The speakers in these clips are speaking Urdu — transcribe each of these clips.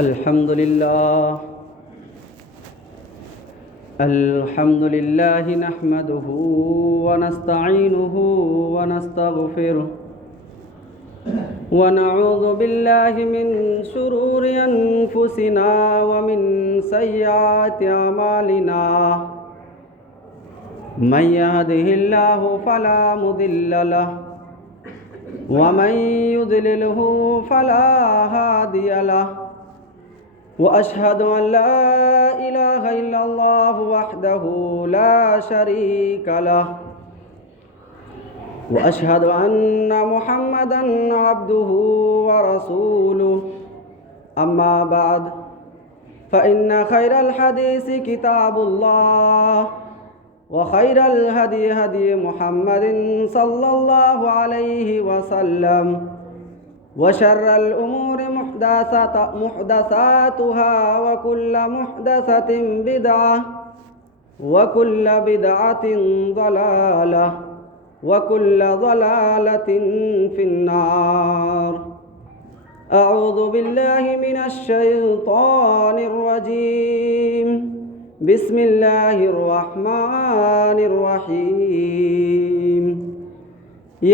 الحمد لله نحمده ونستعينه ونستغفره ونعوذ بالله من شرور أنفسنا ومن سيئات أعمالنا من يهده الله فلا مضل له ومن يضلله فلا هادي له وأشهد أن لا إله إلا الله وحده لا شريك له وأشهد أن محمدًا عبده ورسوله أما بعد فإن خير الحديث كتاب الله وخير الهدي هدي محمد صلى الله عليه وسلم وشر الأمور محدثاتها وكل محدثة بدعة وكل بدعة ضلالة وكل ضلالة في النار. أعوذ بالله من الشيطان الرجيم. بسم الله الرحمن الرحيم.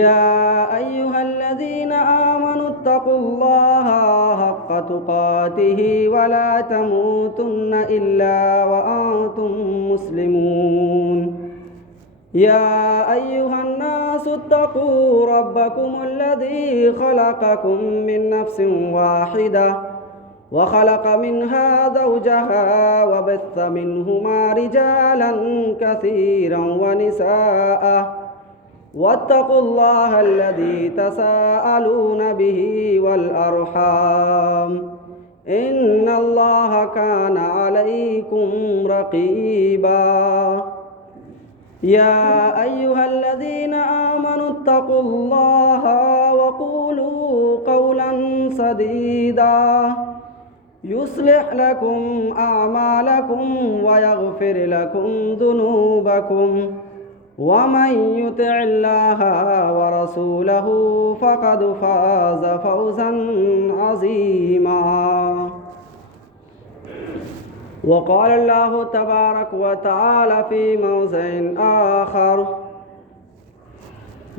يا أيها الذين آمنوا اتقوا الله حق تقاته ولا تموتن إلا وأنتم مسلمون. يا أيها الناس اتقوا ربكم الذي خلقكم من نفس واحدة وخلق منها زوجها وبث منهما رجالا كثيرا ونساء واتقوا الله الذي تساءلون به والأرحام إن الله كان عليكم رقيبا. يا أيها الذين آمنوا اتقوا الله وقولوا قولا سديدا يصلح لكم أعمالكم ويغفر لكم ذنوبكم ومن يطع الله ورسوله فقد فاز فوزا عظيما. وقال الله تبارك وتعالى في موضع آخر: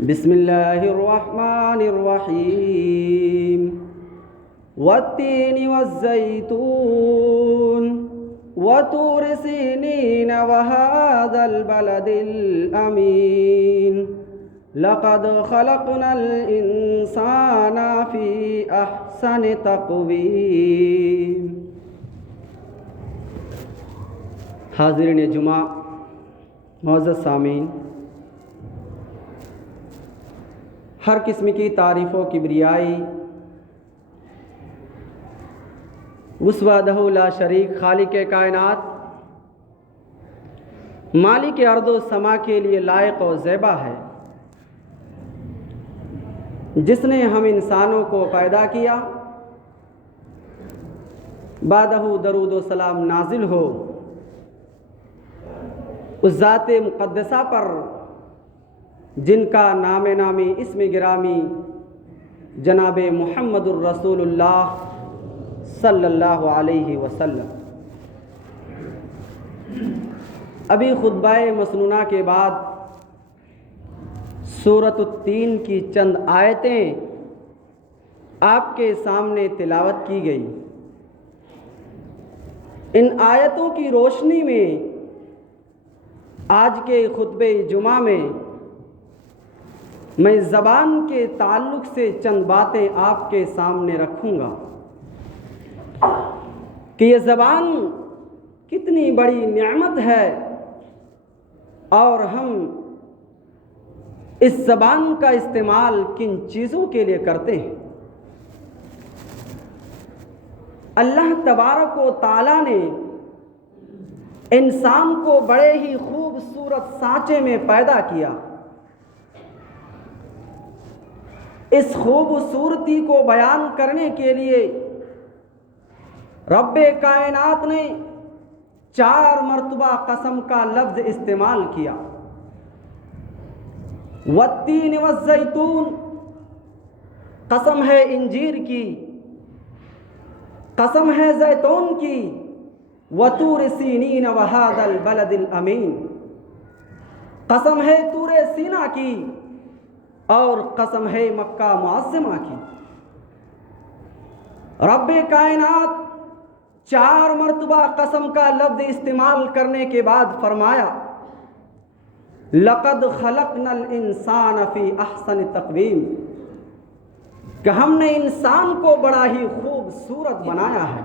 بسم الله الرحمن الرحيم. والتين والزيتون وطور سينين وهذا البلد الأمين لقد خلقنا الإنسان في أحسن تقويم. حاضرین جمعہ، معزز سامعین، ہر قسم کی تعریف و کبریائی اس وحدہ لا شریک خالق کائنات مالک ارض و سما کے لیے لائق و زیبا ہے، جس نے ہم انسانوں کو پیدا کیا. بعدہ درود و سلام نازل ہو اس ذات مقدسہ پر جن کا نام نامی اسم گرامی جناب محمد الرسول اللہ صلی اللہ علیہ وسلم. ابھی خطبہ مسنونہ کے بعد سورۃ التین کی چند آیتیں آپ کے سامنے تلاوت کی گئی. ان آیتوں کی روشنی میں آج کے خطبہ جمعہ میں میں زبان کے تعلق سے چند باتیں آپ کے سامنے رکھوں گا کہ یہ زبان کتنی بڑی نعمت ہے اور ہم اس زبان کا استعمال کن چیزوں کے لیے کرتے ہیں. اللہ تبارک و تعالیٰ نے انسان کو بڑے ہی خوبصورت سانچے میں پیدا کیا. اس خوبصورتی کو بیان کرنے کے لیے رب کائنات نے 4 مرتبہ قسم کا لفظ استعمال کیا. والتین والزیتون، قسم ہے انجیر کی، قسم ہے زیتون کی وطور سینین وہذا البلد الامین، قسم ہے طور سینا کی اور قسم ہے مکہ معظمہ کی۔ رب کائنات 4 مرتبہ قسم کا لفظ استعمال کرنے کے بعد فرمایا لقد خلقنا الانسان فی احسن تقویم، کہ ہم نے انسان کو بڑا ہی خوبصورت بنایا ہے۔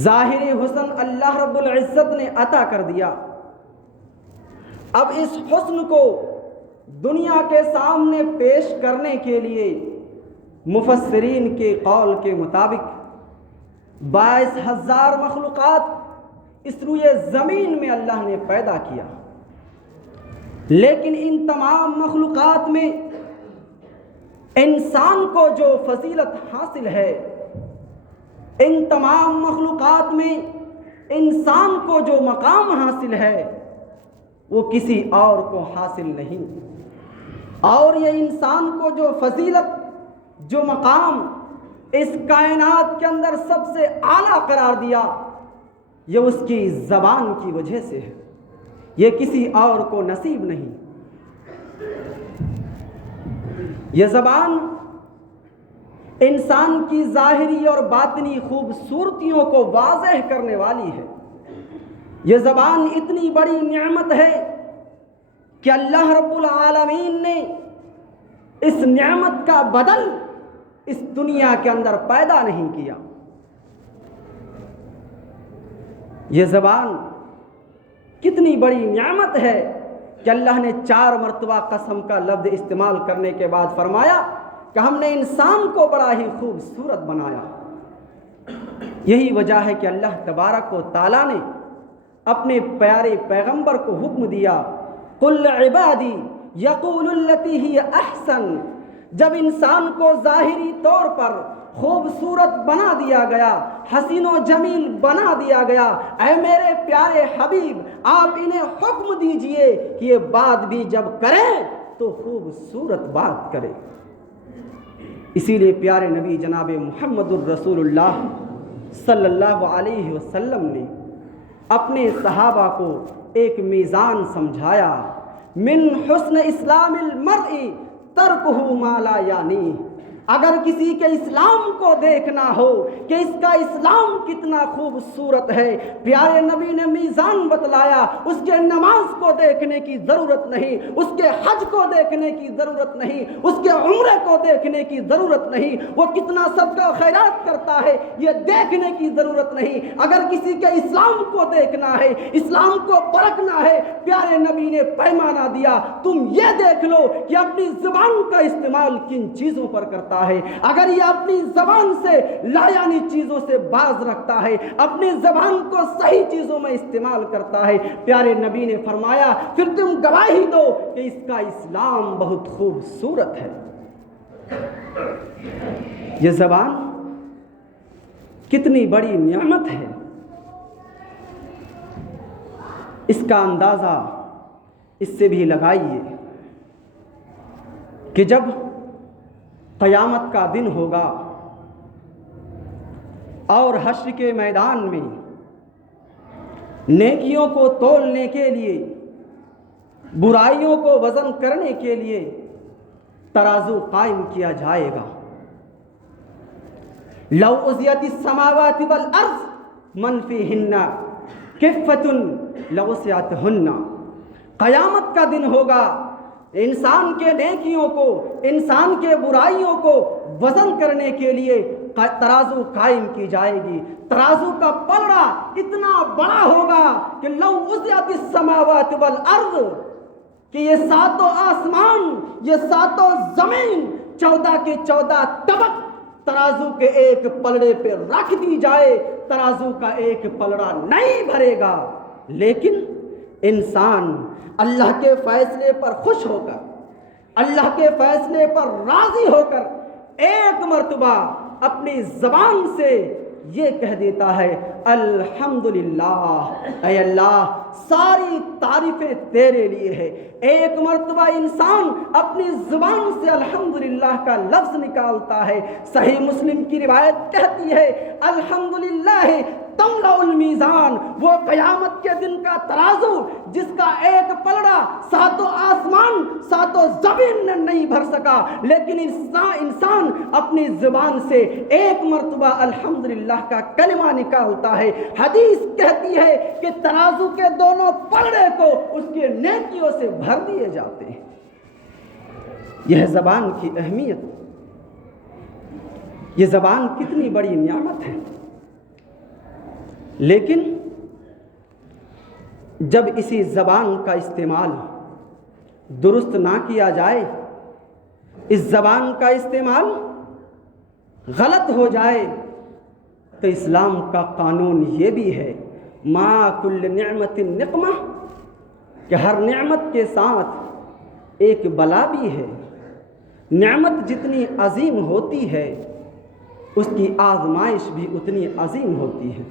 ظاہری حسن اللہ رب العزت نے عطا کر دیا، اب اس حسن کو دنیا کے سامنے پیش کرنے کے لیے مفسرین کے قول کے مطابق 22,000 مخلوقات اس روئے زمین میں اللہ نے پیدا کیا، لیکن ان تمام مخلوقات میں انسان کو جو فضیلت حاصل ہے، ان تمام مخلوقات میں انسان کو جو مقام حاصل ہے وہ کسی اور کو حاصل نہیں، اور یہ انسان کو جو فضیلت، جو مقام اس کائنات کے اندر سب سے اعلیٰ قرار دیا، یہ اس کی زبان کی وجہ سے ہے، یہ کسی اور کو نصیب نہیں۔ یہ زبان انسان کی ظاہری اور باطنی خوبصورتیوں کو واضح کرنے والی ہے۔ یہ زبان اتنی بڑی نعمت ہے کہ اللہ رب العالمین نے اس نعمت کا بدل اس دنیا کے اندر پیدا نہیں کیا۔ یہ زبان کتنی بڑی نعمت ہے کہ اللہ نے 4 مرتبہ قسم کا لفظ استعمال کرنے کے بعد فرمایا کہ ہم نے انسان کو بڑا ہی خوبصورت بنایا۔ یہی وجہ ہے کہ اللہ تبارک و تعالیٰ نے اپنے پیارے پیغمبر کو حکم دیا قل عبادی یقول التی ہی احسن۔ جب انسان کو ظاہری طور پر خوبصورت بنا دیا گیا، حسین و جمیل بنا دیا گیا، اے میرے پیارے حبیب آپ انہیں حکم دیجئے کہ یہ بات بھی جب کریں تو خوبصورت بات کریں۔ اسی لیے پیارے نبی جناب محمد الرسول اللہ صلی اللہ علیہ وسلم نے اپنے صحابہ کو ایک میزان سمجھایا، من حسن اسلام المرء ترکہ ما لا یعنی۔ اگر کسی کے اسلام کو دیکھنا ہو کہ اس کا اسلام کتنا خوبصورت ہے، پیارے نبی نے میزان بتلایا، اس کے نماز کو دیکھنے کی ضرورت نہیں، اس کے حج کو دیکھنے کی ضرورت نہیں، اس کے عمرے کو دیکھنے کی ضرورت نہیں، وہ کتنا صدقہ و خیرات کرتا ہے یہ دیکھنے کی ضرورت نہیں۔ اگر کسی کے اسلام کو دیکھنا ہے، اسلام کو پرکھنا ہے، پیارے نبی نے پیمانہ دیا، تم یہ دیکھ لو کہ اپنی زبان کا استعمال کن چیزوں پر کرتا ہے۔ اگر یہ اپنی زبان سے لایعنی چیزوں سے باز رکھتا ہے، اپنی زبان کو صحیح چیزوں میں استعمال کرتا ہے، پیارے نبی نے فرمایا پھر تم گواہی دو کہ اس کا اسلام بہت خوبصورت ہے۔ یہ زبان کتنی بڑی نعمت ہے، اس کا اندازہ اس سے بھی لگائیے کہ جب قیامت کا دن ہوگا اور حشر کے میدان میں نیکیوں کو تولنے کے لیے، برائیوں کو وزن کرنے کے لیے ترازو قائم کیا جائے گا۔ لو وزیت السماوات والارض من فیہن کفۃ لوسعتہن۔ قیامت کا دن ہوگا، انسان کے نیکیوں کو، انسان کے برائیوں کو وزن کرنے کے لیے ترازو قائم کی جائے گی۔ ترازو کا پلڑا اتنا بڑا ہوگا کہ لو وسعت السماوات والارض، کہ یہ 7 آسمان، یہ 7 زمین، 14 کے 14 طبق ترازو کے ایک پلڑے پہ رکھ دی جائے، ترازو کا ایک پلڑا نہیں بھرے گا۔ لیکن انسان اللہ کے فیصلے پر خوش ہو کر، اللہ کے فیصلے پر راضی ہو کر ایک مرتبہ اپنی زبان سے یہ کہہ دیتا ہے الحمدللہ، اے اللہ ساری تعریفیں تیرے لیے ہے۔ ایک مرتبہ انسان اپنی زبان سے الحمدللہ کا لفظ نکالتا ہے، صحیح مسلم کی روایت کہتی ہے الحمدللہ تملأ المیزان، وہ قیامت کے دن کا ترازو جس کا ایک پلڑا ساتوں آسمان ساتوں زمین نے نہیں بھر سکا، لیکن انسان اپنی زبان سے ایک مرتبہ الحمدللہ کا کلمہ نکالتا ہے، حدیث کہتی ہے کہ ترازو کے دونوں پلڑے کو اس کے نیکیوں سے بھر دیے جاتے ہیں۔ یہ زبان کی اہمیت، یہ زبان کتنی بڑی نعمت ہے، لیکن جب اسی زبان کا استعمال درست نہ کیا جائے، اس زبان کا استعمال غلط ہو جائے، تو اسلام کا قانون یہ بھی ہے ما کل نعمت نقمہ، کہ ہر نعمت کے ساتھ ایک بلا بھی ہے۔ نعمت جتنی عظیم ہوتی ہے اس کی آزمائش بھی اتنی عظیم ہوتی ہے،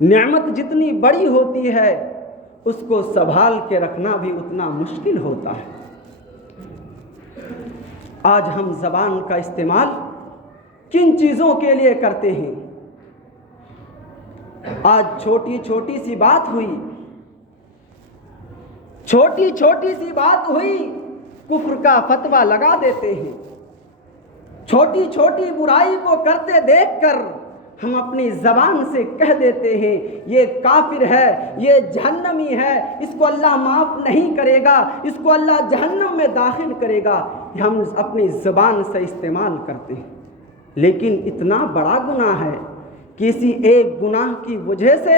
نعمت جتنی بڑی ہوتی ہے اس کو سنبھال کے رکھنا بھی اتنا مشکل ہوتا ہے۔ آج ہم زبان کا استعمال کن چیزوں کے لیے کرتے ہیں؟ آج چھوٹی چھوٹی سی بات ہوئی، چھوٹی چھوٹی سی بات ہوئی کفر کا فتویٰ لگا دیتے ہیں، چھوٹی چھوٹی برائی کو کرتے دیکھ کر ہم اپنی زبان سے کہہ دیتے ہیں یہ کافر ہے، یہ جہنمی ہے، اس کو اللہ معاف نہیں کرے گا، اس کو اللہ جہنم میں داخل کرے گا، ہم اپنی زبان سے استعمال کرتے ہیں۔ لیکن اتنا بڑا گناہ ہے، کسی ایک گناہ کی وجہ سے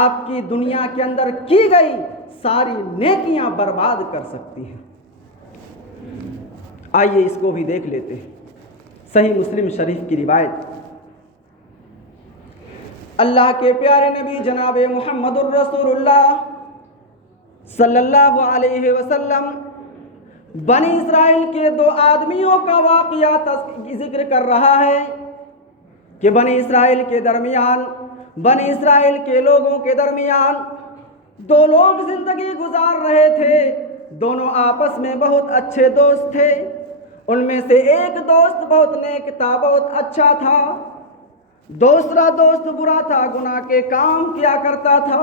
آپ کی دنیا کے اندر کی گئی ساری نیکیاں برباد کر سکتی ہیں۔ آئیے اس کو بھی دیکھ لیتے ہیں۔ صحیح مسلم شریف کی روایت، اللہ کے پیارے نبی جناب محمد الرسول اللہ صلی اللہ علیہ وسلم بنی اسرائیل کے دو آدمیوں کا واقعہ ذکر کر رہا ہے کہ بنی اسرائیل کے درمیان، بنی اسرائیل کے لوگوں کے درمیان دو لوگ زندگی گزار رہے تھے، دونوں آپس میں بہت اچھے دوست تھے۔ ان میں سے ایک دوست بہت نیک تھا، بہت اچھا تھا، دوسرا دوست برا تھا، گناہ کے کام کیا کرتا تھا۔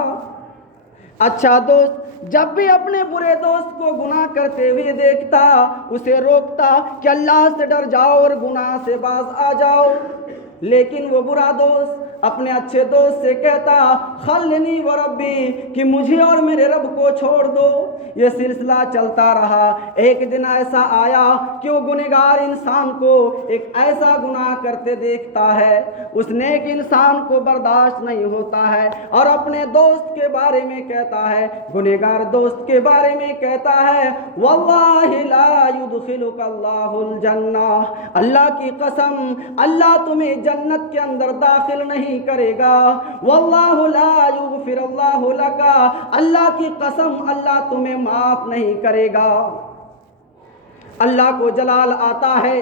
اچھا دوست جب بھی اپنے برے دوست کو گناہ کرتے ہوئے دیکھتا اسے روکتا کہ اللہ سے ڈر جاؤ اور گناہ سے باز آ جاؤ، لیکن وہ برا دوست اپنے اچھے دوست سے کہتا خلنی و ربی، کہ مجھے اور میرے رب کو چھوڑ دو۔ یہ سلسلہ چلتا رہا۔ ایک دن ایسا آیا کہ وہ گنہگار انسان کو ایک ایسا گناہ کرتے دیکھتا ہے، اس نیک انسان کو برداشت نہیں ہوتا ہے اور اپنے دوست کے بارے میں کہتا ہے، گنہگار دوست کے بارے میں کہتا ہے واللہ لا يدخلک اللہ الجنہ، اللہ کی قسم اللہ تمہیں جنت کے اندر داخل نہیں کرے گا، واللہ لا یغفر اللہ لک، اللہ کی قسم اللہ تمہیں معاف نہیں کرے گا۔ اللہ کو جلال آتا ہے،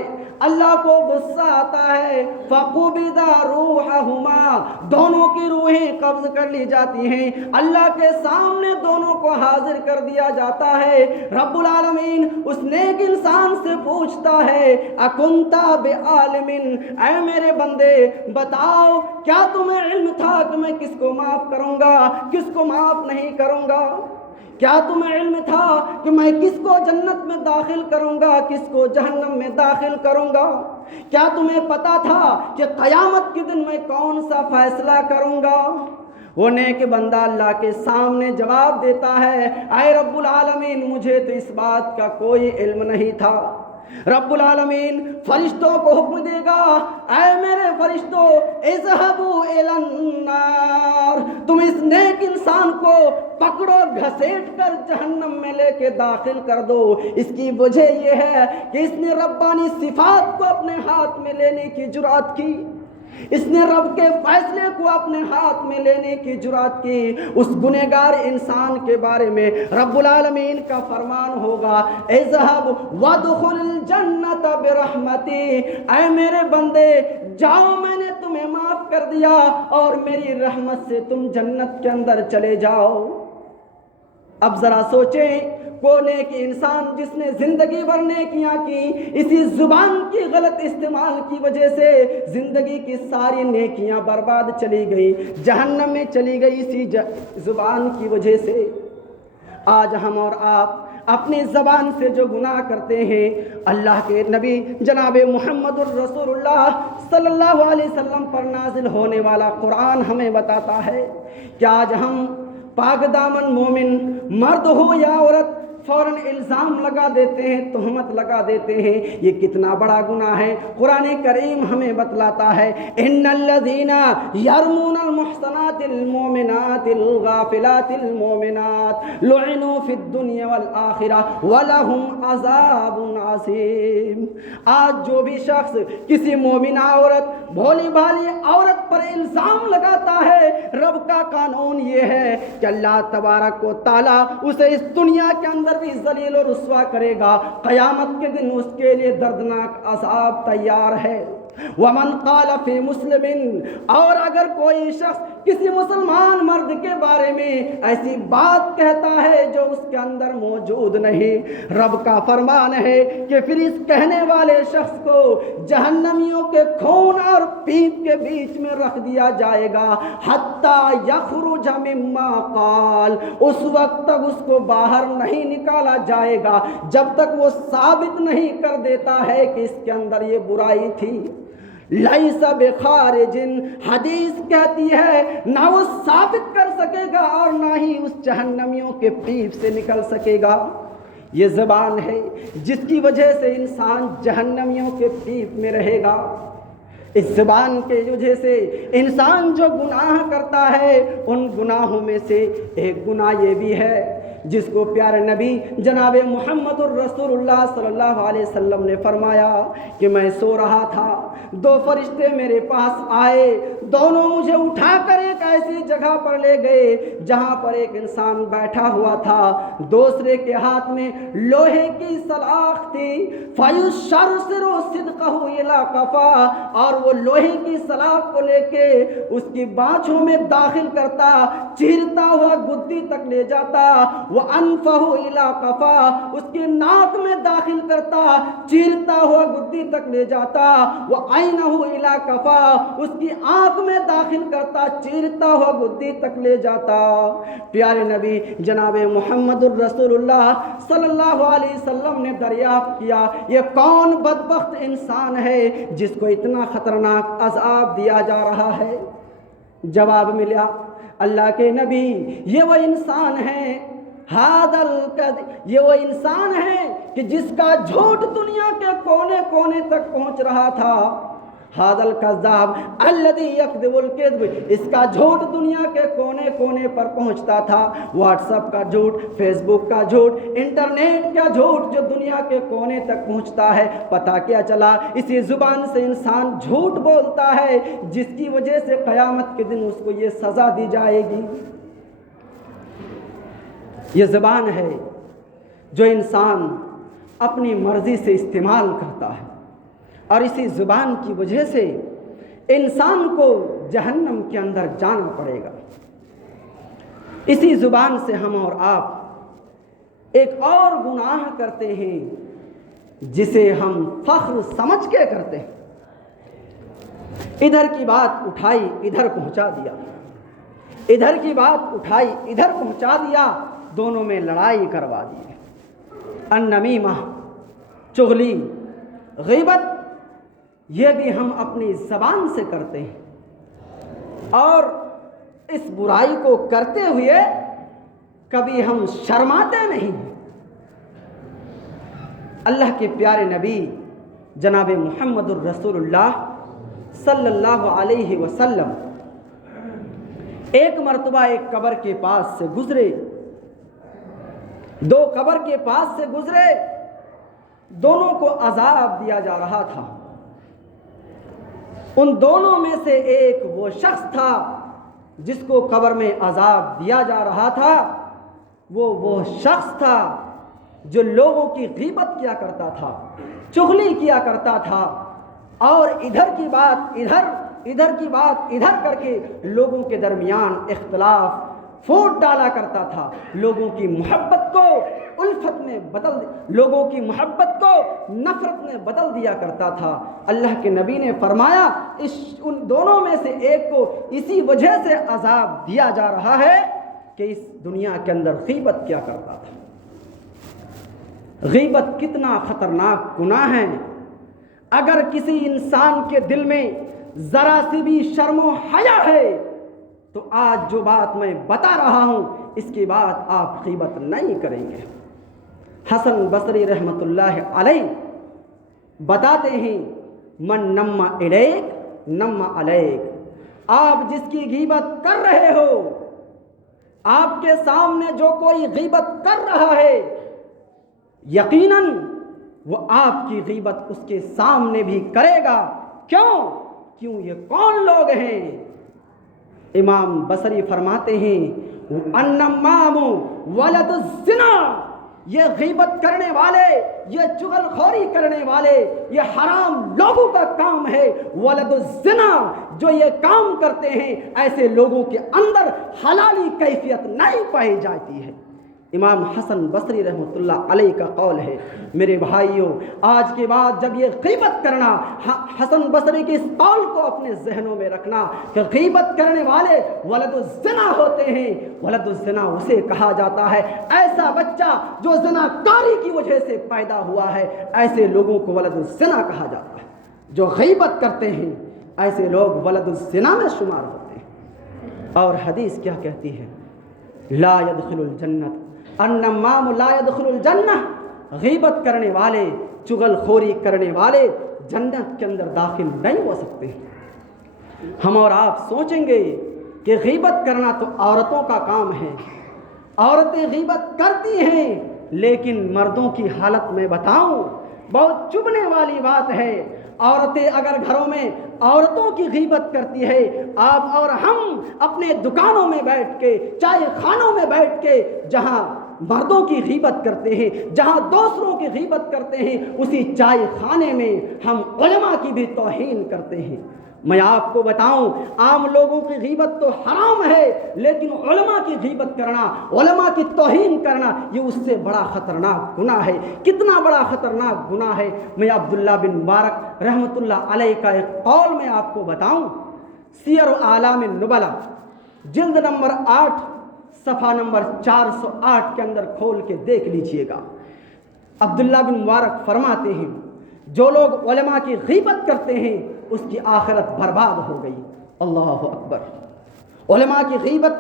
اللہ کو غصہ آتا ہے، فَقُبِضَ رُوحَهُمَا، دونوں کی روحیں قبض کر لی جاتی ہیں، اللہ کے سامنے دونوں کو حاضر کر دیا جاتا ہے۔ رب العالمین اس نیک انسان سے پوچھتا ہے اَكُنْتَ بِعَالِمٍ، اے میرے بندے بتاؤ کیا تمہیں علم تھا کہ میں کس کو معاف کروں گا کس کو معاف نہیں کروں گا؟ کیا تمہیں علم تھا کہ میں کس کو جنت میں داخل کروں گا کس کو جہنم میں داخل کروں گا؟ کیا تمہیں پتا تھا کہ قیامت کے دن میں کون سا فیصلہ کروں گا؟ وہ نیک بندہ اللہ کے سامنے جواب دیتا ہے اے رب العالمین مجھے تو اس بات کا کوئی علم نہیں تھا۔ رب العالمین فرشتوں کو حکم دے گا اے میرے فرشتوں اذهبوا الى النار، تم اس نیک انسان کو پکڑو گھسیٹ کر جہنم میں لے کے داخل کر دو۔ اس کی وجہ یہ ہے کہ اس نے ربانی صفات کو اپنے ہاتھ میں لینے کی جرات کی، اس نے رب کے فیصلے کو اپنے ہاتھ میں لینے کی جرات کی۔ اس گنہگار انسان کے بارے میں رب العالمین کا فرمان ہوگا اذهب وادخل الجنت برحمتی، اے میرے بندے جاؤ میں نے تمہیں معاف معاف کر دیا اور میری رحمت سے تم جنت کے اندر چلے جاؤ۔ اب ذرا سوچیں، وہ نیک انسان جس نے زندگی بھر نیکیاں کی، اسی زبان کی غلط استعمال کی وجہ سے زندگی کی ساری نیکیاں برباد چلی گئی، جہنم میں چلی گئی اسی زبان کی وجہ سے۔ آج ہم اور آپ اپنی زبان سے جو گناہ کرتے ہیں، اللہ کے نبی جناب محمد الرسول اللہ صلی اللہ علیہ وسلم پر نازل ہونے والا قرآن ہمیں بتاتا ہے کہ آج ہم پاک دامن مومن مرد ہو یا عورت فوراً الزام لگا دیتے ہیں، تہمت لگا دیتے ہیں۔ یہ کتنا بڑا گناہ ہے۔ قرآن کریم ہمیں بتلاتا ہے، ان الذین یرمون المحصنات المؤمنات الغافلات المؤمنات لعنوا فی الدنیا والآخرہ ولہم عذاب عظیم۔ آج جو بھی شخص کسی مومنہ عورت، بھولی بھالی عورت پر الزام لگاتا ہے، رب کا قانون یہ ہے کہ اللہ تبارک و تعالیٰ اسے اس دنیا کے اندر بھی ذلیل و رسوا کرے گا، قیامت کے دن اس کے لیے دردناک عذاب تیار ہے۔ ومن قال فی مسلم، اور اگر کوئی شخص کسی مسلمان مرد کے بارے میں ایسی بات کہتا ہے جو اس کے اندر موجود نہیں، رب کا فرمان ہے کہ پھر اس کہنے والے شخص کو جہنمیوں کے خون اور پیپ کے بیچ میں رکھ دیا جائے گا، حتی یخرج مما قال، اس وقت تک اس کو باہر نہیں نکالا جائے گا جب تک وہ ثابت نہیں کر دیتا ہے کہ اس کے اندر یہ برائی تھی۔ لیس بخارج، حدیث کہتی ہے نہ وہ ثابت کر سکے گا اور نہ ہی اس جہنمیوں کے پیپ سے نکل سکے گا۔ یہ زبان ہے جس کی وجہ سے انسان جہنمیوں کے پیپ میں رہے گا۔ اس زبان کے وجہ سے انسان جو گناہ کرتا ہے، ان گناہوں میں سے ایک گناہ یہ بھی ہے جس کو پیارے نبی جناب محمد الرسول اللہ صلی اللہ علیہ وسلم نے فرمایا کہ میں سو رہا تھا، دو فرشتے میرے پاس آئے، دونوں مجھے اٹھا کر ایک ایسی جگہ پر لے گئے جہاں پر ایک انسان بیٹھا ہوا تھا، دوسرے کے ہاتھ میں لوہے کی سلاخ تھی، فَيُشَرْسِرُ صِدْقَهُ إِلَىٰ قَفَا، اور وہ لوہے کی سلاخ کو لے کے اس کی بانچھوں میں داخل کرتا، چیرتا ہوا گدی تک لے جاتا، وَأَنفَهُ إِلَىٰ قَفَا، اس کی ناک میں داخل کرتا، چیرتا ہوا گدی تک لے جاتا، وَعَيْنَهُ إِلَىٰ قَفَا، اس کی آنکھ میں داخل کرتا، چیرتا ہوا گدی تک لے جاتا۔ پیارے نبی جناب محمد الرسول اللہ صلی اللہ علیہ وسلم نے دریافت کیا یہ کون بدبخت انسان ہے جس کو اتنا خطرناک عذاب دیا جا رہا ہے؟ جواب ملا، اللہ کے نبی یہ وہ انسان ہے، یہ وہ انسان ہے کہ جس کا جھوٹ دنیا کے کونے کونے تک پہنچ رہا تھا۔ ھذا الکذاب الذی یکذب الکذب، اس کا جھوٹ دنیا کے کونے کونے پر پہنچتا تھا، واٹس ایپ کا جھوٹ، فیس بک کا جھوٹ، انٹرنیٹ کا جھوٹ جو دنیا کے کونے تک پہنچتا ہے۔ پتہ کیا چلا؟ اسی زبان سے انسان جھوٹ بولتا ہے جس کی وجہ سے قیامت کے دن اس کو یہ سزا دی جائے گی۔ یہ زبان ہے جو انسان اپنی مرضی سے استعمال کرتا ہے، اور اسی زبان کی وجہ سے انسان کو جہنم کے اندر جانا پڑے گا۔ اسی زبان سے ہم اور آپ ایک اور گناہ کرتے ہیں جسے ہم فخر سمجھ کے کرتے ہیں، ادھر کی بات اٹھائی ادھر پہنچا دیا، ادھر کی بات اٹھائی ادھر پہنچا دیا، دونوں میں لڑائی کروا دی۔ النمیمہ، چغلی، غیبت، یہ بھی ہم اپنی زبان سے کرتے ہیں، اور اس برائی کو کرتے ہوئے کبھی ہم شرماتے نہیں۔ اللہ کے پیارے نبی جناب محمد الرسول اللہ صلی اللہ علیہ وسلم ایک مرتبہ ایک قبر کے پاس سے گزرے، دو قبر کے پاس سے گزرے، دونوں کو عذاب دیا جا رہا تھا۔ ان دونوں میں سے ایک وہ شخص تھا جس کو قبر میں عذاب دیا جا رہا تھا، وہ شخص تھا جو لوگوں کی غیبت کیا کرتا تھا، چغلی کیا کرتا تھا، اور ادھر کی بات ادھر، ادھر کی بات ادھر کر کے لوگوں کے درمیان اختلاف پھوٹ ڈالا کرتا تھا، لوگوں کی محبت کو الفت میں لوگوں کی محبت کو نفرت میں بدل دیا کرتا تھا۔ اللہ کے نبی نے فرمایا ان دونوں میں سے ایک کو اسی وجہ سے عذاب دیا جا رہا ہے کہ اس دنیا کے اندر غیبت کیا کرتا تھا۔ غیبت کتنا خطرناک گناہ ہے، اگر کسی انسان کے دل میں ذرا سی بھی شرم و حیا ہے تو آج جو بات میں بتا رہا ہوں اس کے بعد آپ غیبت نہیں کریں گے۔ حسن بصری رحمۃ اللہ علیہ بتاتے ہیں من نم الیک نم علیک، آپ جس کی غیبت کر رہے ہو، آپ کے سامنے جو کوئی غیبت کر رہا ہے، یقیناً وہ آپ کی غیبت اس کے سامنے بھی کرے گا۔ کیوں یہ کون لوگ ہیں؟ امام بصری فرماتے ہیں النمام ولد الزنا، یہ غیبت کرنے والے، یہ چغل خوری کرنے والے، یہ حرام لوگوں کا کام ہے۔ ولد الزنا، جو یہ کام کرتے ہیں ایسے لوگوں کے اندر حلالی کیفیت نہیں پائی جاتی ہے۔ امام حسن بصری رحمۃ اللہ علیہ کا قول ہے۔ میرے بھائیوں، آج کے بعد جب یہ غیبت کرنا، حسن بصری کے اس قول کو اپنے ذہنوں میں رکھنا کہ غیبت کرنے والے ولد الزنا ہوتے ہیں۔ ولد الزنا اسے کہا جاتا ہے ایسا بچہ جو زنا کاری کی وجہ سے پیدا ہوا ہے، ایسے لوگوں کو ولد الزنا کہا جاتا ہے۔ جو غیبت کرتے ہیں ایسے لوگ ولد الزنا میں شمار ہوتے ہیں۔ اور حدیث کیا کہتی ہے؟ لا يدخل الجنت النمام لا يدخل الجنہ، غیبت کرنے والے، چغل خوری کرنے والے جنت کے اندر داخل نہیں ہو سکتے۔ ہم اور آپ سوچیں گے کہ غیبت کرنا تو عورتوں کا کام ہے، عورتیں غیبت کرتی ہیں، لیکن مردوں کی حالت میں بتاؤں، بہت چبھنے والی بات ہے۔ عورتیں اگر گھروں میں عورتوں کی غیبت کرتی ہے، آپ اور ہم اپنے دکانوں میں بیٹھ کے، چائے خانوں میں بیٹھ کے جہاں مردوں کی غیبت کرتے ہیں، جہاں دوسروں کی غیبت کرتے ہیں، اسی چائے خانے میں ہم علماء کی بھی توہین کرتے ہیں۔ میں آپ کو بتاؤں، عام لوگوں کی غیبت تو حرام ہے، لیکن علماء کی غیبت کرنا، علماء کی توہین کرنا، یہ اس سے بڑا خطرناک گناہ ہے۔ کتنا بڑا خطرناک گناہ ہے، میں عبداللہ بن مبارک رحمۃ اللہ علیہ کا ایک قول میں آپ کو بتاؤں۔ سیر اعلام النبلا جلد نمبر 8 صفحہ نمبر 408 کے اندر کھول کے دیکھ لیجئے گا۔ عبداللہ بن مبارک فرماتے ہیں جو لوگ علماء کی غیبت کرتے ہیں اس کی آخرت برباد ہو گئی۔ اللہ اکبر! علماء کی غیبت،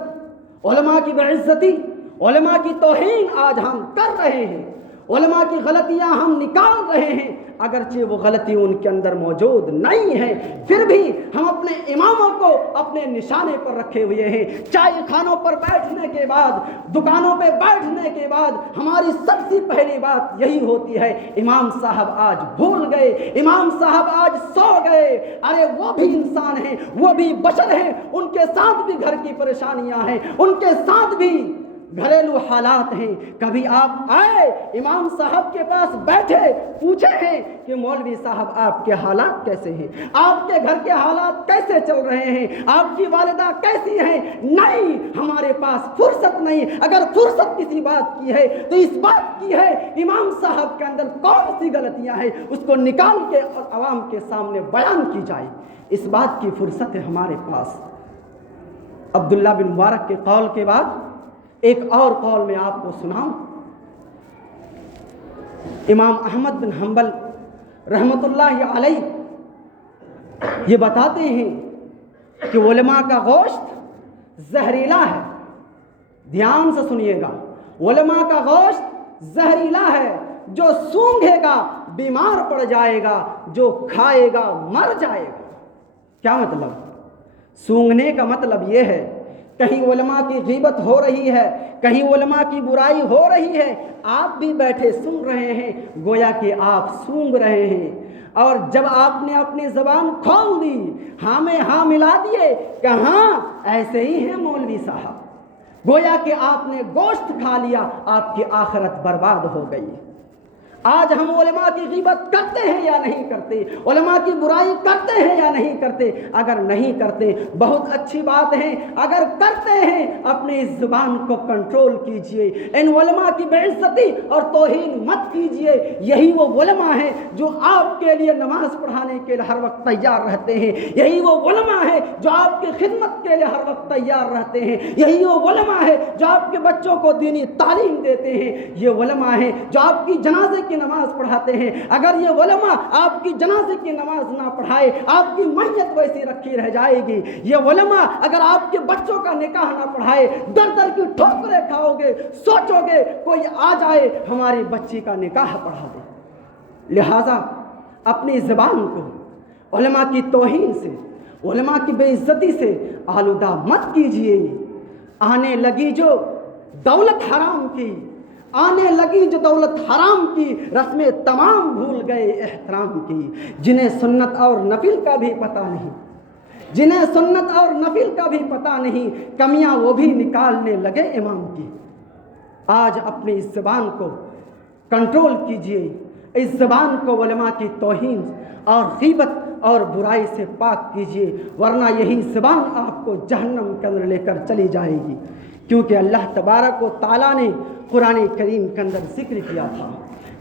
علماء کی بعزتی، علماء کی توہین آج ہم کر رہے ہیں، علماء کی غلطیاں ہم نکال رہے ہیں، اگرچہ وہ غلطی ان کے اندر موجود نہیں ہے، پھر بھی ہم اپنے اماموں کو اپنے نشانے پر رکھے ہوئے ہیں۔ چائے خانوں پر بیٹھنے کے بعد، دکانوں پہ بیٹھنے کے بعد ہماری سب سے پہلی بات یہی ہوتی ہے امام صاحب آج بھول گئے، امام صاحب آج سو گئے۔ ارے وہ بھی انسان ہیں، وہ بھی بشر ہیں، ان کے ساتھ بھی گھر کی پریشانیاں ہیں، ان کے ساتھ بھی گھریلو حالات ہیں۔ کبھی آپ آئے امام صاحب کے پاس بیٹھے، پوچھے ہیں کہ مولوی صاحب آپ کے حالات کیسے ہیں، آپ کے گھر کے حالات کیسے چل رہے ہیں، آپ کی والدہ کیسی ہیں؟ نہیں، ہمارے پاس فرصت نہیں۔ اگر فرصت کسی بات کی ہے تو اس بات کی ہے امام صاحب کے اندر کون سی غلطیاں ہیں، اس کو نکال کے اور عوام کے سامنے بیان کی جائے، اس بات کی فرصت ہے ہمارے پاس۔ عبداللہ بن مبارک کے قول کے بعد ایک اور قول میں آپ کو سناؤں۔ امام احمد بن حنبل رحمۃ اللہ علیہ یہ بتاتے ہیں کہ علماء کا گوشت زہریلا ہے۔ دھیان سے سنیے گا، علماء کا گوشت زہریلا ہے، جو سونگھے گا بیمار پڑ جائے گا، جو کھائے گا مر جائے گا۔ کیا مطلب؟ سونگھنے کا مطلب یہ ہے کہیں علماء کی غیبت ہو رہی ہے، کہیں علماء کی برائی ہو رہی ہے، آپ بھی بیٹھے سن رہے ہیں، گویا کہ آپ سونگ رہے ہیں، اور جب آپ نے اپنی زبان کھول دی، ہاں میں ہاں ملا دیے کہ ہاں ایسے ہی ہیں مولوی صاحب، گویا کہ آپ نے گوشت کھا لیا، آپ کی آخرت برباد ہو گئی۔ آج ہم علماء کی غیبت کرتے ہیں یا نہیں کرتے؟ علماء کی برائی کرتے ہیں یا نہیں کرتے؟ اگر نہیں کرتے بہت اچھی بات ہے، اگر کرتے ہیں اپنی اس زبان کو کنٹرول کیجئے، ان علماء کی بے عزتی اور توہین مت کیجئے۔ یہی وہ علماء ہیں جو آپ کے لیے نماز پڑھانے کے لیے ہر وقت تیار رہتے ہیں، یہی وہ علماء ہیں جو آپ کی خدمت کے لیے ہر وقت تیار رہتے ہیں، یہی وہ علماء ہیں جو آپ کے بچوں کو دینی تعلیم دیتے ہیں، یہ علماء ہیں جو آپ کی جنازے کی نماز پڑھاتے ہیں۔ اگر یہ علماء آپ کی جنازے کی نماز نہ پڑھائے آپ کی میت ویسی رکھی رہ جائے گی۔ یہ علماء اگر آپ کے بچوں کا نکاح نہ پڑھائے در در کی ٹھوکریں کھاؤ گے، سوچو گے کوئی آ جائے ہماری بچی کا نکاح پڑھا دے۔ لہٰذا اپنی زبان کو علماء کی توہین سے، علماء کی بے عزتی سے آلودہ مت کیجیے۔ آنے لگی جو دولت حرام کی، آنے لگی جو دولت حرام کی، رسمیں تمام بھول گئے احترام کی۔ جنہیں سنت اور نفل کا بھی پتہ نہیں، جنہیں سنت اور نفل کا بھی پتہ نہیں، کمیاں وہ بھی نکالنے لگے امام کی۔ آج اپنی اس زبان کو کنٹرول کیجئے، اس زبان کو علماء کی توہین اور غیبت اور برائی سے پاک کیجئے، ورنہ یہی زبان آپ کو جہنم کے اندر لے کر چلی جائے گی۔ کیونکہ اللہ تبارک و تعالیٰ نے قرآن کریم کے اندر ذکر کیا تھا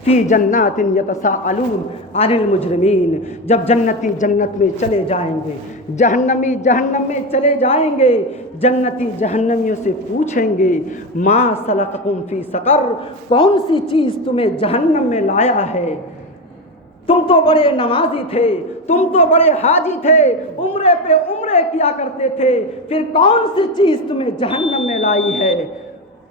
فی جنات یتساءلون عن المجرمین، جب جنتی جنت میں چلے جائیں گے، جہنمی جہنم میں چلے جائیں گے، جنتی جہنمیوں سے پوچھیں گے ما سلککم فی سقر، کون سی چیز تمہیں جہنم میں لایا ہے؟ تم تو بڑے نمازی تھے، تم تو بڑے حاجی تھے، عمرے پہ عمرے کیا کرتے تھے، پھر کون سی چیز تمہیں جہنم میں لائی ہے؟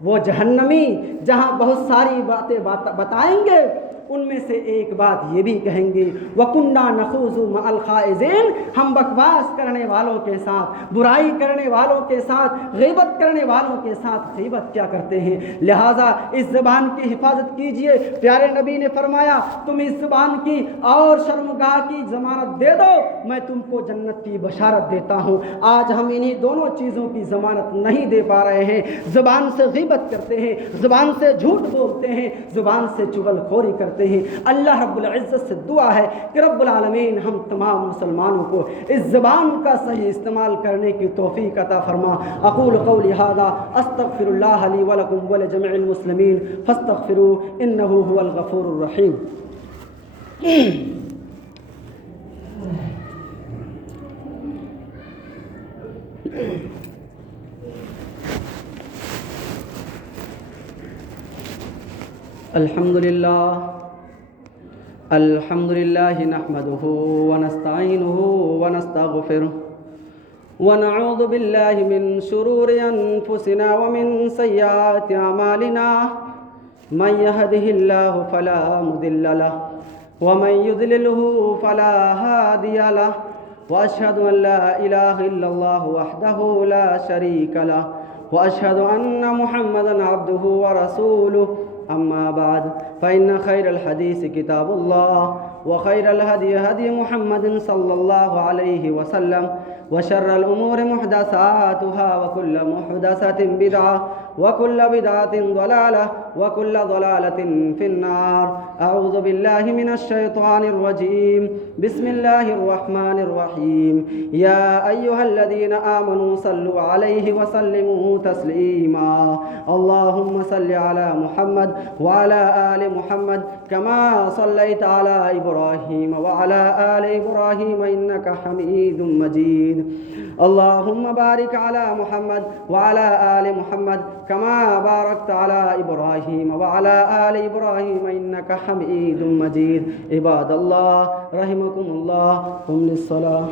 وہ جہنمی جہاں بہت ساری باتیں بتائیں گے، ان میں سے ایک بات یہ بھی کہیں گے وَكُنَّا نَخُوضُ مَعَ الْخَائِضِينَ، ہم بکواس کرنے والوں کے ساتھ، برائی کرنے والوں کے ساتھ، غیبت کرنے والوں کے ساتھ غیبت کیا کرتے ہیں۔ لہٰذا اس زبان کی حفاظت کیجئے۔ پیارے نبی نے فرمایا تم اس زبان کی اور شرمگاہ کی ضمانت دے دو، میں تم کو جنت کی بشارت دیتا ہوں۔ آج ہم انہی دونوں چیزوں کی ضمانت نہیں دے پا رہے ہیں، زبان سے غیبت کرتے ہیں، زبان سے جھوٹ بولتے ہیں، زبان سے چغل خوری کرتے ہیں۔ اللہ رب العزت سے دعا ہے کہ رب العالمین ہم تمام مسلمانوں کو اس زبان کا صحیح استعمال کرنے کی توفیق عطا فرما۔ اقول قولی ھذا استغفر اللہ لی ولکم ولجمیع المسلمین فاستغفروہ انہ ھو الغفور الرحیم۔ الحمد للہ نحمده ونستعینه ونستغفره ونعوذ باللہ من شرور انفسنا ومن سیئات اعمالنا من يهده اللہ فلا مضل له ومن يضلله فلا هادي له واشهد ان لا اله الا الله وحده لا شريك له واشهد ان محمدا عبده ورسوله اما بعد فإن خير الحديث كتاب الله وخير الهدي هدي محمد صلى الله عليه وسلم وشر الأمور محدثاتها وكل محدثة بدعة وكل بدعة ضلالة وكل ضلالة في النار۔ أعوذ بالله من الشيطان الرجيم، بسم الله الرحمن الرحيم۔ يا أيها الذين آمنوا صلوا عليه وسلموا تسليما، اللهم صل على محمد وعلى آل محمد كما صليت على إبراهيم وعلى آل إبراهيم إنك حميد مجيد، اللهم بارك على محمد وعلى آل محمد كما باركت على إبراهيم وعلى آل إبراهيم إنك حميد مجيد۔ عباد الله رحمكم الله، قم للصلاة۔